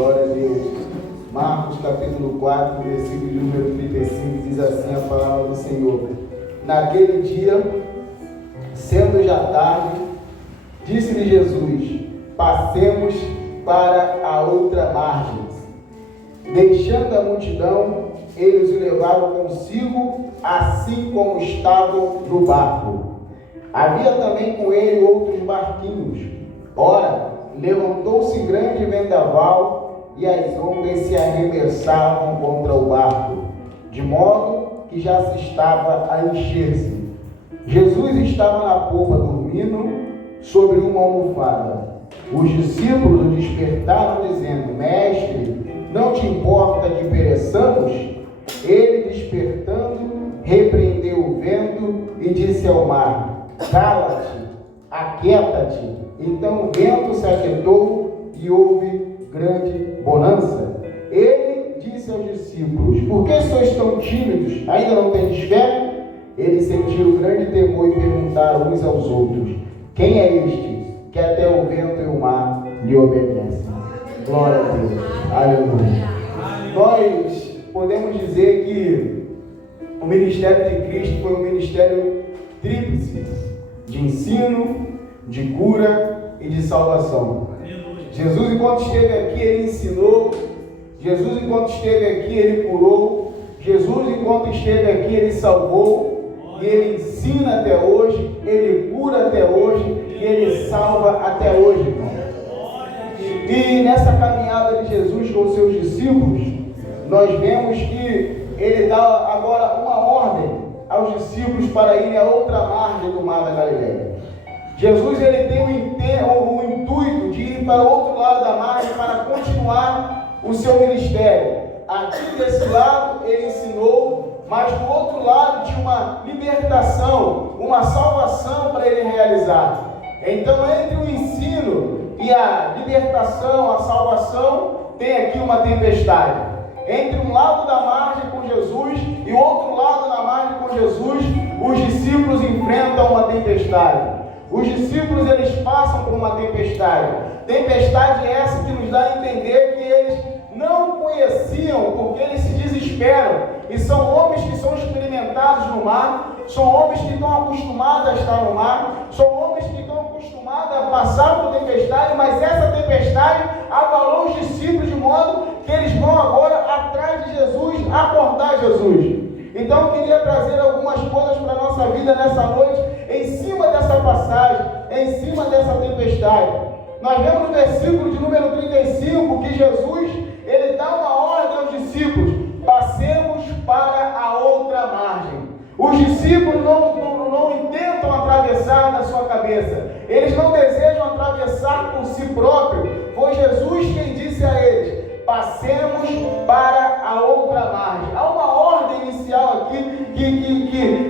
Glória a Deus. Marcos capítulo 4, versículo de número 35, diz assim a palavra do Senhor. Naquele dia, sendo já tarde, disse-lhe Jesus: passemos para a outra margem. Deixando a multidão, eles o levaram consigo, assim como estavam no barco. Havia também com ele outros barquinhos. Ora, levantou-se grande vendaval, e as ondas se arremessavam contra o barco, de modo que já se estava a encher-se. Jesus estava na popa dormindo sobre uma almofada. Os discípulos o despertaram, dizendo: Mestre, não te importa que pereçamos? Ele, despertando, repreendeu o vento e disse ao mar: Cala-te, aquieta-te. Então o vento se aquietou e houve grande bonança. Ele disse aos discípulos: Por que sois tão tímidos? Ainda não tendes fé? Eles sentiram grande temor e perguntaram uns aos outros: Quem é este que até o vento e o mar lhe obedecem? Glória a Deus. Aleluia. Nós podemos dizer que o ministério de Cristo foi um ministério tríplice: de ensino, de cura e de salvação. Jesus, enquanto esteve aqui, ele ensinou. Jesus, enquanto esteve aqui, ele curou. Jesus, enquanto esteve aqui, ele salvou. E ele ensina até hoje, ele cura até hoje e ele salva até hoje, irmão. E nessa caminhada de Jesus com os seus discípulos, nós vemos que ele dá agora uma ordem aos discípulos para irem a outra margem do mar da Galileia. Jesus, ele tem o intuito de ir para o outro lado da margem para continuar o seu ministério. Aqui desse lado ele ensinou, mas do outro lado tinha uma libertação, uma salvação para ele realizar. Então, entre o ensino e a libertação, a salvação, tem aqui uma tempestade. Entre um lado da margem com Jesus e o outro lado da margem com Jesus, os discípulos enfrentam uma tempestade. Os discípulos, eles passam por uma tempestade. Tempestade essa que nos dá a entender que eles não conheciam, porque eles se desesperam. E são homens que são experimentados no mar, são homens que estão acostumados a estar no mar, são homens que estão acostumados a passar por tempestade, mas essa tempestade abalou os discípulos de modo que eles vão agora atrás de Jesus, acordar Jesus. Então eu queria trazer algumas coisas para a nossa vida nessa noite, em cima dessa passagem, em cima dessa tempestade. Nós vemos no versículo de número 35 que Jesus, ele dá uma ordem aos discípulos: passemos para a outra margem. Os discípulos não intentam atravessar na sua cabeça, eles não desejam atravessar por si próprio. Foi Jesus quem disse a eles: passemos para a outra margem. Há uma ordem inicial aqui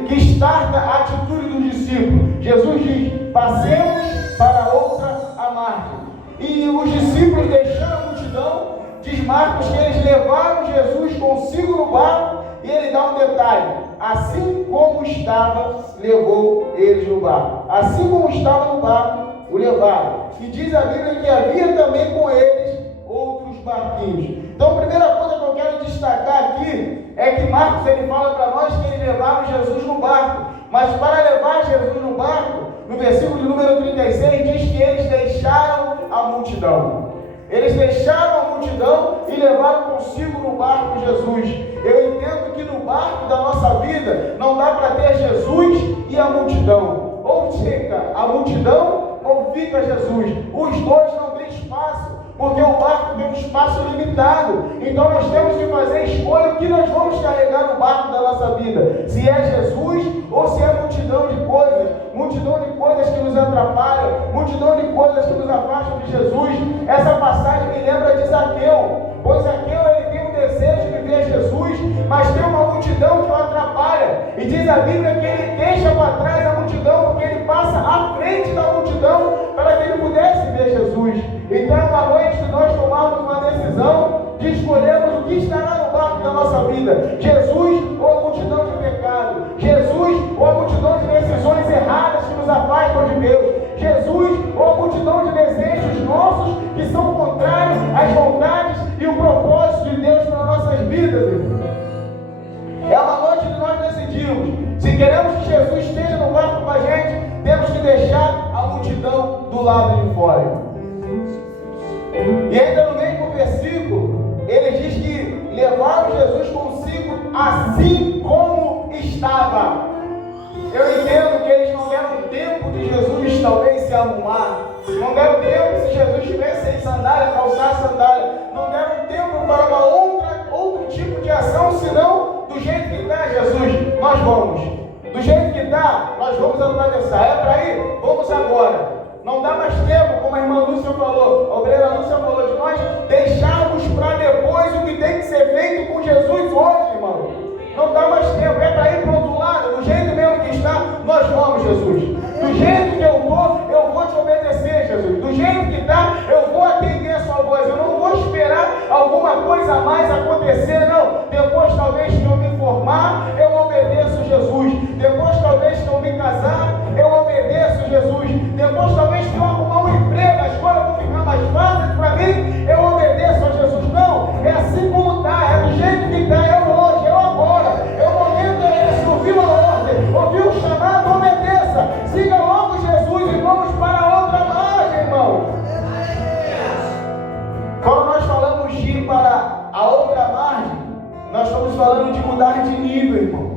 que starta a atitude dos discípulos. Jesus diz: passemos para a outra margem. E os discípulos, deixando a multidão, diz Marcos que eles levaram Jesus consigo no barco, e ele dá um detalhe: assim como estava, levou eles no barco. Assim como estava no barco, o levaram. E diz a Bíblia que havia também com eles outros barquinhos. Então, a primeira coisa que eu quero destacar aqui é que Marcos, ele fala para nós que eles levaram Jesus no barco. Mas para levar Jesus no barco, no versículo de número 36, diz que eles deixaram a multidão. Eles deixaram a multidão e levaram consigo no barco Jesus. Eu entendo que no barco da nossa vida não dá para ter Jesus e a multidão. Ou fica a multidão ou fica Jesus. Os dois não têm espaço, porque o barco tem um espaço limitado. Então nós temos que fazer escolha o que nós vamos carregar no barco da nossa vida. Se é Jesus ou se é multidão de coisas que nos atrapalham, multidão de coisas que nos afastam de Jesus. Essa passagem me lembra de Zaqueu, pois Zaqueu, ele tem um desejo de ver Jesus, mas tem uma multidão que o atrapalha. E diz a Bíblia que ele deixa para trás a multidão, porque ele passa à frente da multidão para que ele pudesse ver Jesus. Então é uma noite que nós tomamos uma decisão de escolhermos o que estará no barco da nossa vida: Jesus ou a multidão de pecado, Jesus ou a multidão de decisões erradas que nos afastam de Deus, Jesus ou a multidão de desejos nossos que são contrários às vontades queremos que Jesus esteja no barco com a gente, temos que deixar a multidão do lado de fora. E ainda no mesmo versículo, ele diz que levaram Jesus consigo assim como estava. Eu entendo que eles não deram tempo de Jesus talvez se arrumar, não deram tempo se Jesus estivesse sem sandália, calçar sandália, não deram tempo para outro tipo de ação, senão do jeito que está Jesus, nós vamos. Do jeito que está, nós vamos atravessar. É para ir? Vamos agora. Não dá mais tempo, como a irmã Lúcia falou, a obreira Lúcia falou, de nós deixarmos para depois o que tem que ser feito com Jesus hoje, irmão. Não dá mais tempo, é para ir para o outro lado, do jeito mesmo que está, nós vamos, Jesus. Do jeito que eu vou te obedecer, Jesus. Do jeito que está, eu vou atender a sua voz. Eu não vou esperar alguma coisa a mais acontecer, não. Depois, talvez, que eu me formar, eu obedeço Jesus. Depois, talvez, que eu me casar, eu obedeço Jesus. Depois, talvez, que eu arrumar um emprego, as coisas vão ficar mais fáceis para mim, eu obedeço a Jesus. Não, é assim como está, é do jeito que está, é hoje, é agora. É o momento, é esse, ouviu a ordem, ouviu o chamado, obedeça. Siga logo Jesus e vamos para outra margem, irmão. Quando nós falamos de ir para a outra margem, nós estamos falando de mudar de nível, irmão.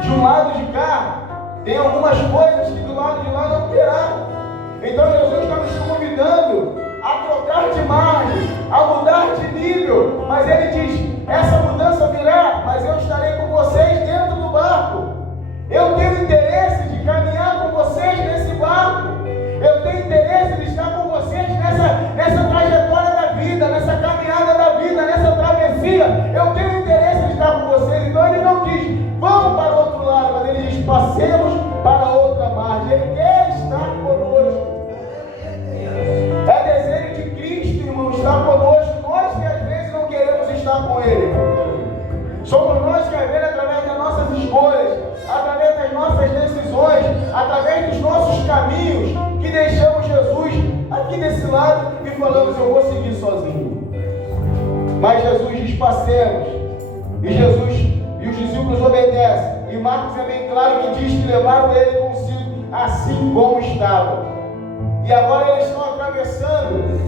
De um lado de cá, tem algumas coisas que do lado de lá não terá. Então Jesus está nos convidando a trocar de margem, a mudar de nível. Mas Ele diz, essa mudança virá, mas eu estarei com vocês dentro do barco. Eu tenho interesse de caminhar com vocês nesse barco. Eu tenho interesse de estar com vocês nessa trajetória da vida, nessa caminhada da vida, nessa travessia. Eu tenho interesse de estar com vocês. Então Ele não diz, vamos para o outro lado, mas Ele diz, passemos para outra margem. Ele quer estar conosco. É desejo de Cristo, irmão, estar conosco. Nós que às vezes não queremos estar com Ele. Somos nós que às vezes, através das nossas escolhas, através das nossas decisões, através dos nossos caminhos, que deixamos Jesus aqui desse lado e falamos, eu vou seguir sozinho. Mas Jesus diz, passemos. E Jesus e os discípulos obedecem. E Marcos é bem claro que diz que levaram ele consigo assim como estava. E agora eles estão atravessando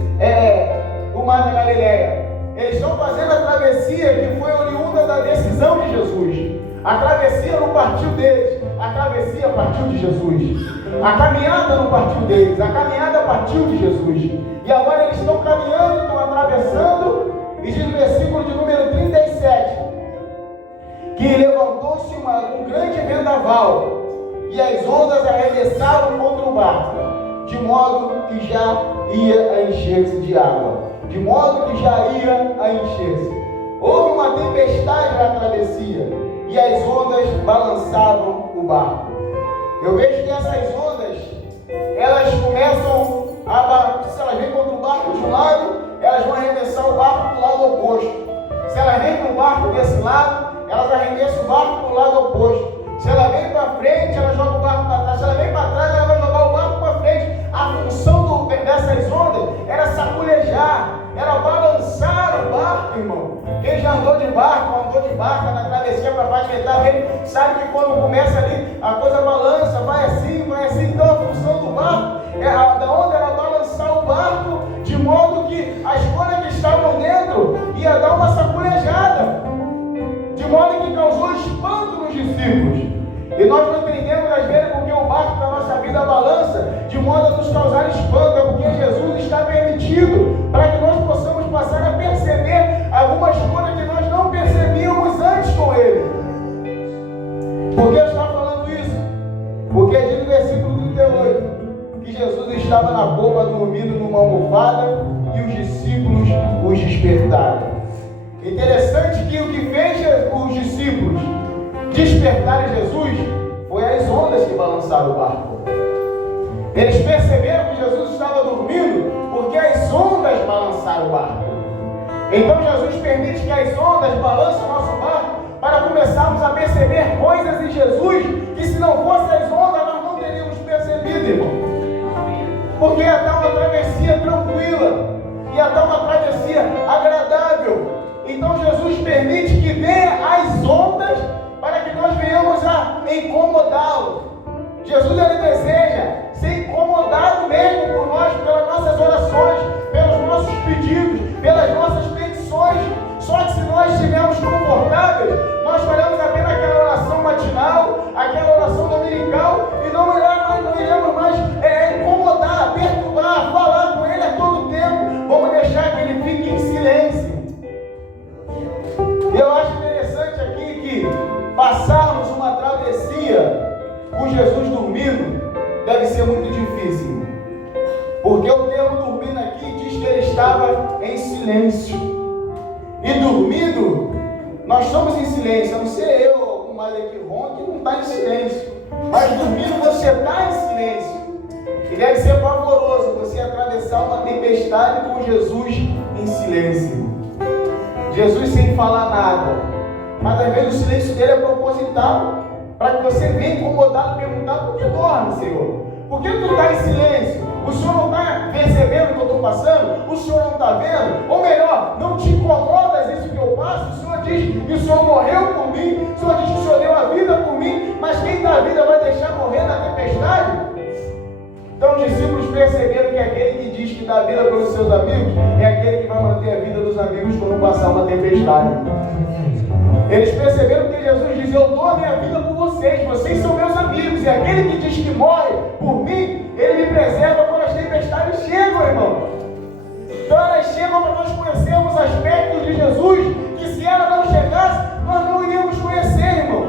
o mar da Galileia. Eles estão fazendo a travessia que foi oriunda da decisão de Jesus. A travessia não partiu deles, a travessia partiu de Jesus. A caminhada não partiu deles, a caminhada partiu de Jesus. E agora eles estão caminhando, estão atravessando, e diz no versículo de número 37, que levantou-se um grande vendaval, e as ondas arremessaram contra o barco, de modo que já ia a encher-se de água. De modo que já ia a encher-se. Houve uma tempestade na travessia, e as ondas balançavam o barco. Eu vejo que essas ondas, elas começam se elas vêm contra o barco de um lado, elas vão arremessar o barco do lado oposto. Se elas vêm para o barco desse lado, elas arremessam o barco para o lado oposto. Se ela vem para frente, ela joga o barco para trás. Se ela vem para trás, ela vai jogar o barco para frente. A função dessas ondas era saculejar, era balançar o barco, irmão. Quem já andou de barco na travessia para pavimentar bem, sabe que quando começa ali, a coisa balança, vai assim. Então a função do barco, da onda era balançar o barco, de modo que as coisas que estavam dentro ia dar uma saculejada, de modo que causou espanto nos discípulos. E nós não entendemos às vezes porque o barco da nossa vida balança, de modo a nos causar espanto, é porque Jesus está permitido, para que nós possamos passar a perceber algumas coisas que nós não percebíamos antes com Ele. Por que eu estou falando isso? Porque diz no versículo 38, que Jesus estava na popa dormindo numa almofada e os discípulos os despertaram. Interessante que o que fez os discípulos despertarem Jesus foi as ondas que balançaram o barco. Eles perceberam que Jesus estava dormindo porque as ondas balançaram o barco. Então Jesus permite que as ondas balancem o nosso barco para começarmos a perceber coisas em Jesus que, se não fossem as ondas, nós não teríamos percebido, irmão. Porque ia dar uma travessia tranquila, ia dar uma travessia agradável. Então Jesus permite que venham as ondas para que nós venhamos a incomodá-lo. Jesus, ele deseja ser incomodado mesmo por nós, pelas nossas orações, pelos nossos pedidos, pelas nossas petições. Só que se nós estivermos confortáveis, nós faremos apenas aquela oração matinal, aquela oração dominical, e não iremos mais incomodar, perturbar, falar com ele a todo tempo. Vamos deixar que ele fique em silêncio. E eu acho interessante aqui que passarmos uma travessia com Jesus dormindo deve ser muito difícil, porque o termo dormindo aqui diz que ele estava em silêncio. E dormindo, nós estamos em silêncio. A não ser eu, algum mais aqui ronque, não está em silêncio. Mas dormindo você está em silêncio. E deve ser pavoroso você atravessar uma tempestade com Jesus em silêncio. Jesus sem falar nada. Mas às vezes o silêncio dele é proposital, para que você venha incomodado e perguntar: por que dorme, Senhor? Por que tu está em silêncio? O Senhor não está percebendo o que eu estou passando? O Senhor não está vendo? Ou melhor, não te incomodas isso que eu passo? O Senhor diz que o Senhor morreu por mim, o Senhor diz que o Senhor deu a vida por mim, mas quem dá a vida vai deixar morrer na tempestade? Então os discípulos perceberam que aquele que diz que dá a vida pelos seus amigos é aquele que vai manter a vida dos amigos quando passar uma tempestade. Eles perceberam que Jesus diz: eu dou a minha vida por vocês, vocês são meus amigos, e aquele que diz que morre por mim, ele me preserva quando as tempestades chegam, irmão. Então elas chegam para nós conhecermos aspectos de Jesus, que se ela não chegasse, nós não iríamos conhecer, irmão.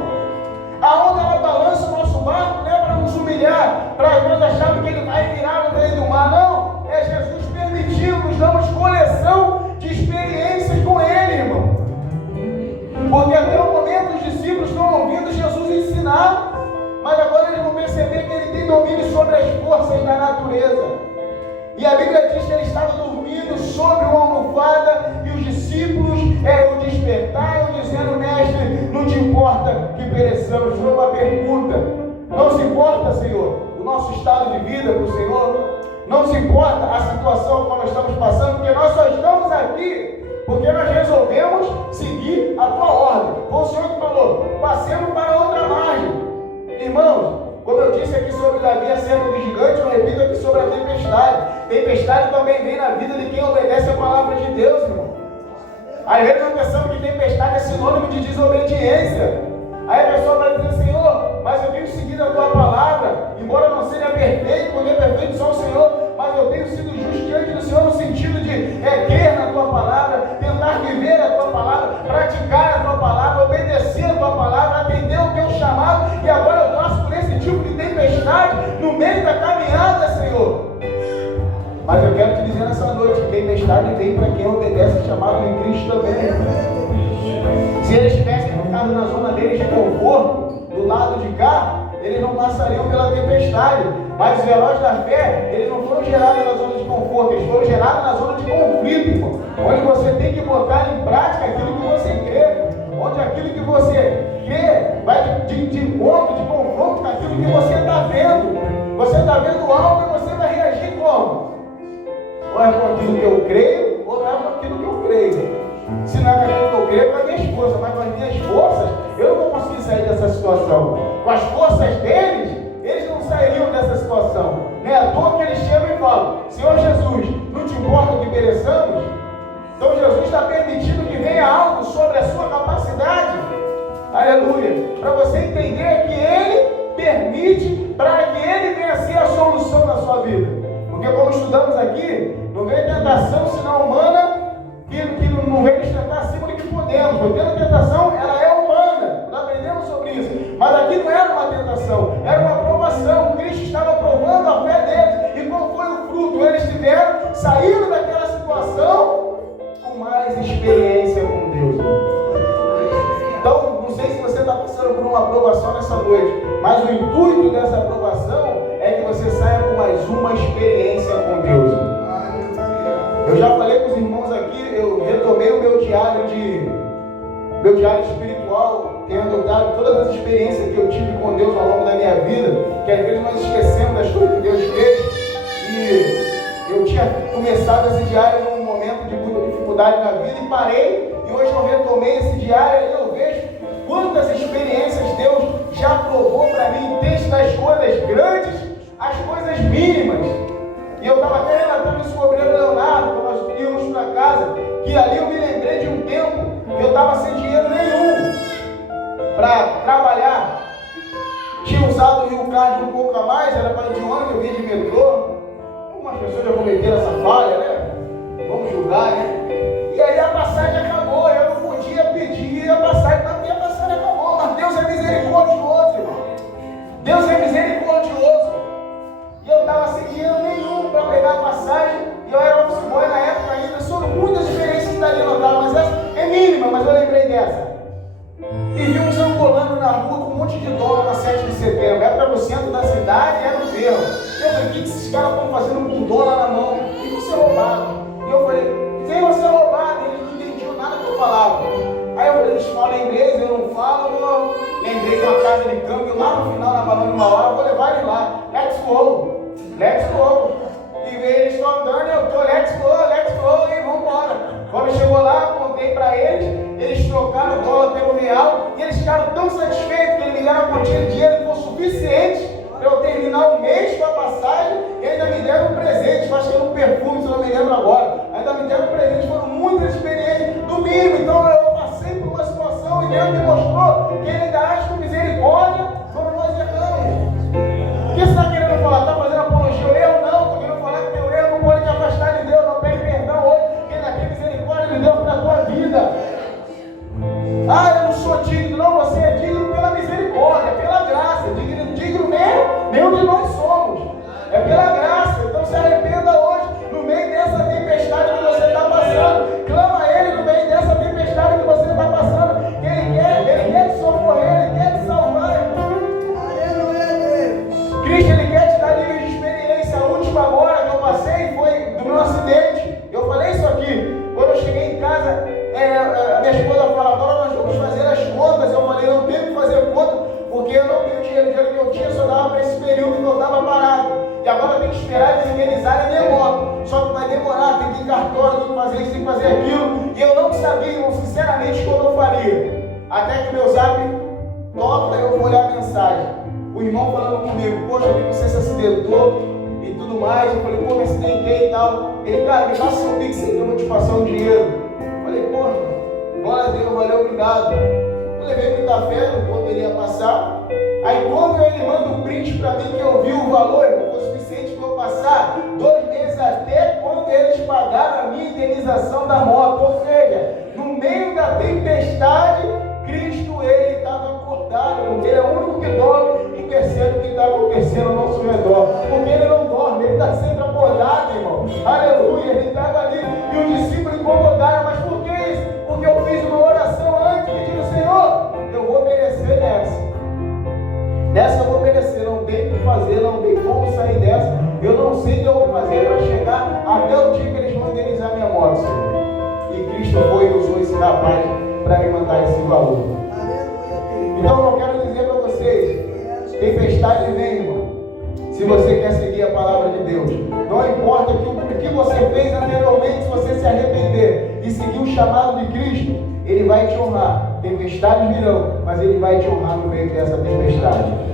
A onda ela balança o nosso barco, não é para nos humilhar, para nós acharmos que ele vai virar no meio do mar, não. É Jesus permitindo, nos damos coleção de experiências com ele, irmão. Porque até o momento os discípulos estão ouvindo Jesus ensinar, mas agora eles vão perceber que ele tem domínio sobre as forças da natureza. E a Bíblia diz que ele estava dormindo sobre uma almofada, e os discípulos o despertaram, dizendo: mestre, não te importa que pereçamos? Foi uma pergunta. Não se importa, Senhor, o nosso estado de vida para o Senhor? Não se importa a situação que nós estamos passando? Porque nós só estamos aqui porque nós resolvemos seguir a tua ordem. Foi o Senhor que falou: passemos para outra margem. Irmãos, como eu disse aqui sobre Davi acerca do gigante, eu repito aqui sobre a tempestade. Tempestade também vem na vida de quem obedece a palavra de Deus, irmão. Às vezes nós pensamos que tempestade é sinônimo de desobediência. Aí a pessoa vai dizer: Senhor, mas eu tenho seguido a tua palavra, embora não seja perfeito, porque é perfeito só o Senhor, mas eu tenho sido justo diante do Senhor no sentido de crer na tua palavra, tentar viver a tua palavra, praticar a tua palavra, obedecer a tua palavra, atender o teu chamado, e agora eu passo por esse tipo de tempestade no meio da caminhada, Senhor. Mas eu quero te dizer nessa noite que tempestade vem para quem obedece o chamado em Cristo também. Se eles tivessem ficado na zona deles de conforto, do lado de cá, eles não passariam pela tempestade. Mas os heróis da fé, eles não foram gerados na zona de conforto, eles foram gerados na zona de conflito, irmão. Onde você tem que botar em prática aquilo que você crê. Onde aquilo que você crê vai de encontro, de confronto com aquilo que você está vendo. Você está vendo algo e você vai reagir como? Ou é com aquilo que eu creio, ou não é com aquilo que eu creio. Se não é com aquilo que eu creio, é com as minhas forças. Mas com as minhas forças, eu não vou conseguir sair dessa situação. Com as forças deles, eles não sairiam dessa situação. Não é à toa que eles chegam e falam: Senhor Jesus, não te importa que pereçamos? Então Jesus está permitindo que venha algo sobre a sua capacidade. Aleluia. Para você entender que Ele permite, para que Ele venha ser a solução da sua vida. Porque como estudamos aqui, não vem tentação senão humana, que não vem nos tentar acima do que podemos. Porque a tentação, ela é humana. Nós aprendemos sobre isso. Mas aqui não era uma tentação, era uma provação. Cristo estava provando a fé deles. E qual foi o fruto? Eles tiveram, saíram daquela situação com mais experiência com Deus. Então, não sei se você está passando por uma aprovação nessa noite, mas o intuito dessa aprovação é que você saia com mais uma experiência com Deus. Eu já falei com os irmãos aqui, eu retomei o meu diário espiritual, tenho anotado todas as experiências que eu tive com Deus ao longo da minha vida, que às vezes nós esquecemos das coisas que Deus fez. E eu tinha começado esse diário num momento de muita dificuldade na vida e parei, e hoje eu retomei esse diário e eu vejo quantas experiências Deus já provou para mim, desde as coisas grandes às coisas mínimas. E eu estava até relatando isso com o obreiro Leonardo, quando nós íamos para casa, que ali eu me lembrei de um tempo que eu estava sem dinheiro nenhum para trabalhar. Tinha usado o Rio Card um pouco a mais, era para ir de ônibus, eu vinha de metrô. Algumas pessoas já cometeram essa falha, né? Vamos julgar, né? E aí a passagem acabou, eu não podia pedir a passagem, porque a passagem acabou. Mas Deus é misericordioso, irmão. Deus é misericordioso. E eu estava sem dinheiro nenhum para pegar a passagem, e eu era office boy na época ainda. Sobre muitas experiências da Leonardo, mas essa é mínima, mas eu lembrei dessa. E vi uns angolanos na rua com um monte de dólar na 7 de setembro. Era no centro da cidade, era no ferro. Eu falei, o que esses caras estão fazendo com dólar na mão? E você roubado? E eu falei, sem você roubado. Eles não entendiam nada que eu falava. Aí eu falei, eles falam inglês, eu não falo. Eu lembrei de uma casa de câmbio lá no final, na Barão de Mauá. Eu vou levar eles lá. Let's go. Let's go. E eles estão andando, eu tô, let's go, e vamos embora. Quando chegou lá, contei para eles trocaram o dólar pelo real, e eles ficaram tão satisfeitos que eles me deram a quantia de dinheiro que foi suficiente para eu terminar o mês com a passagem, e ainda me deram um presente, acho que era um perfume, se eu não me lembro agora, ainda me deram um presente, foram muitas experiências do mínimo. Então eu passei por uma situação e Deus me mostrou que Ele ainda age com misericórdia quando nós erramos. O que você está querendo falar? Está fazendo apologia ao erro? Não, estou querendo falar que teu erro não pode te afastar de Deus, não pede perdão hoje, porque Ele tem misericórdia de Deus para a tua vida. Ah, eu não sou digno. Não, você é digno pela misericórdia, pela graça. Digno nenhum de nós somos. É pela graça. Então se arrependa hoje, no meio dessa tempestade que você está passando. Clama a Ele no meio dessa tempestade que você está passando. Que Ele quer te socorrer, Ele quer te salvar, irmão. Aleluia, Deus. Cristo, Ele quer te dar nível de experiência. A última agora que eu passei foi do meu acidente. Eu falei isso aqui. Quando eu cheguei em casa, a minha esposa fala, agora nós vamos fazer as contas. Eu falei, não tenho que fazer conta, porque eu não tenho dinheiro. O dinheiro que eu tinha só dava para esse período que eu estava parado. E agora eu tenho que esperar eles indenizarem a minha moto. Só que vai demorar, tem que ir em cartório, tem que fazer isso, tem que fazer aquilo. E eu não sabia, irmão, sinceramente, como eu faria. Até que o meu zap toca, eu vou olhar a mensagem. O irmão falando comigo, poxa, eu vi que você se acidentou e tudo mais. Eu falei, pô, me acidentei e tal. Ele, cara, me passa seu Pix aí que eu vou te passar um dinheiro. Eu falei, pô, glória a Deus, valeu, obrigado. Eu levei muita fé, não poderia passar. Aí quando ele manda um print para mim que eu vi o valor, foi o suficiente para eu passar 2 meses até quando eles pagaram a minha indenização da moto. Ou seja, no meio da tempestade, Cristo, Ele estava acordado, porque Ele é o único que dorme e percebe o que está acontecendo ao nosso redor. Porque Ele não dorme, Ele está sempre acordado, irmão. Aleluia, Ele estava ali e os discípulos incomodaram. Mas por que isso? Porque eu fiz uma oração antes pedindo, Senhor, eu vou obedecer nessa. Dessa eu vou obedecer, não tem o que fazer, não tem como sair dessa. Eu não sei o que eu vou fazer para chegar até o dia que eles vão indenizar minha moto, Senhor. E Cristo foi e usou esse rapaz para me mandar esse valor. Então eu quero dizer para vocês, tempestade vem, irmão. Se você quer seguir a palavra de Deus, não importa o que você fez anteriormente, se você se arrepender e seguir o chamado de Cristo, Ele vai te honrar. Tempestades virão, mas Ele vai te honrar no meio dessa tempestade.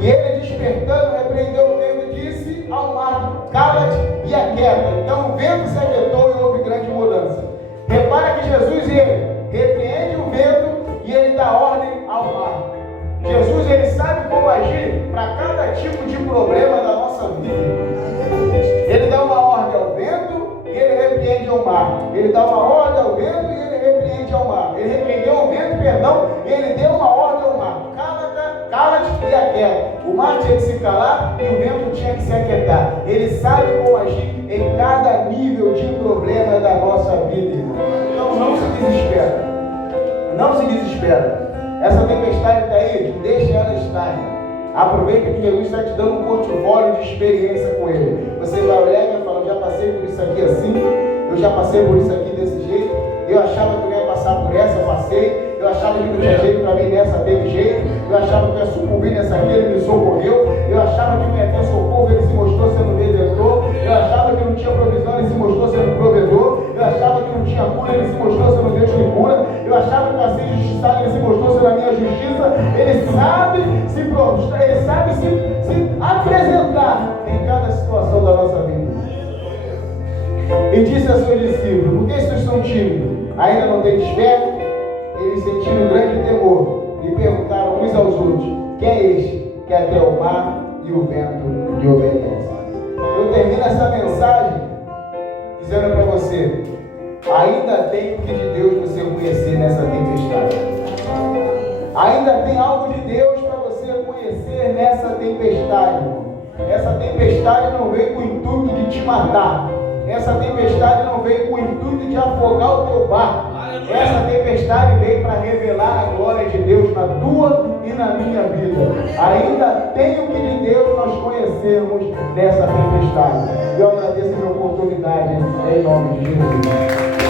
E ele, despertando, repreendeu o vento e disse ao mar, cala-te e aquieta. Então o vento se aquietou e houve grande mudança. Repara que Jesus, ele repreende o vento e ele dá ordem ao mar. Jesus, ele sabe como agir para cada tipo de problema da nossa vida. Ele dá uma ordem ao vento e ele repreende ao mar. Ele dá uma ordem ao vento e ele repreende ao mar. Ele repreendeu o vento, perdão, e ele deu uma ordem ao mar. Cala-te e aquieta. O mar tinha que se calar e o vento tinha que se aquietar. Ele sabe como agir em cada nível de problema da nossa vida, irmão. Então não se desespera. Não se desespera. Essa tempestade está aí, deixa ela estar. Aproveita que Jesus está te dando um portfólio de experiência com Ele. Você vai olhar e vai falar, eu já passei por isso aqui assim, eu já passei por isso aqui desse jeito, eu achava que eu ia passar por essa, eu passei, eu achava que não tinha jeito para mim nessa, teve jeito, eu achava que eu ia sucumbir nessa aqui, Ele me socorreu, eu achava que não ia ter socorro, Ele se mostrou sendo redentor, eu achava que não tinha provisão, Ele se mostrou sendo provedor, eu Eu achava que não tinha cura, Ele se mostrou sendo Deus que cura. Eu achava que eu ia ser injustiçado, Ele se mostrou sendo a minha justiça. Ele sabe se apresentar em cada situação da nossa vida. E disse a seus discípulos: por que vocês são tímidos? Ainda não têm fé? Eles sentiram grande temor e perguntaram uns aos outros: quem é este que até o mar e o vento lhe obedecem? Eu termino essa mensagem dizendo para você: ainda tem o que de Deus você conhecer nessa tempestade. Ainda tem algo de Deus para você conhecer nessa tempestade. Essa tempestade não veio com o intuito de te matar. Essa tempestade não veio com o intuito de afogar o teu barco. Essa tempestade veio para revelar a glória de Deus na tua e na minha vida. Ainda tem o que de Deus nós conhecemos nessa tempestade. E eu agradeço a minha oportunidade em nome de Jesus.